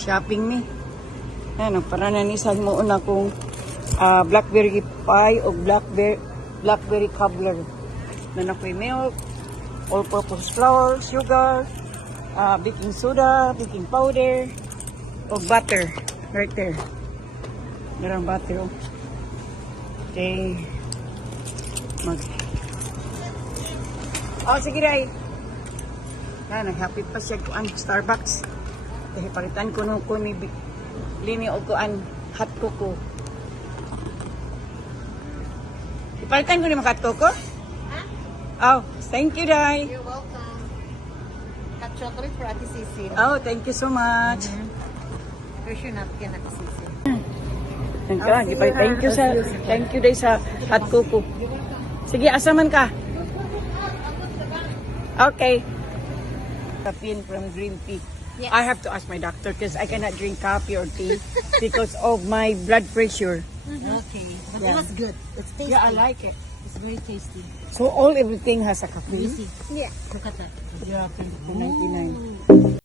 Shopping ni. Ano, para na nisan mo una kong blackberry pie o blackberry cobbler. Na ako'y milk, all-purpose flour, sugar, baking soda, baking powder, o butter. Right there. Darang butter. Oh. Okay. Sige ray. Nag-happy pa siya kuan Starbucks. Kasi palitan ko nung ni lini o kuan hot cocoa. Ipalitan ko ni hot cocoa? Oh, thank you, Dai. You're welcome. Hot chocolate for Ate Sisi. Oh, thank you so much. Here's your napkin, Ate Sisi. Thank you Dai sa hot cocoa. Sige, asa man ka? Okay. Caffeine from green tea. Yes. I have to ask my doctor because I cannot drink coffee or tea because of my blood pressure. Okay. But Yeah. it was good. It's tasty. Yeah, I like it. It's very tasty. So everything has a caffeine. You see? Yeah. Look at that. Yeah, $2.99.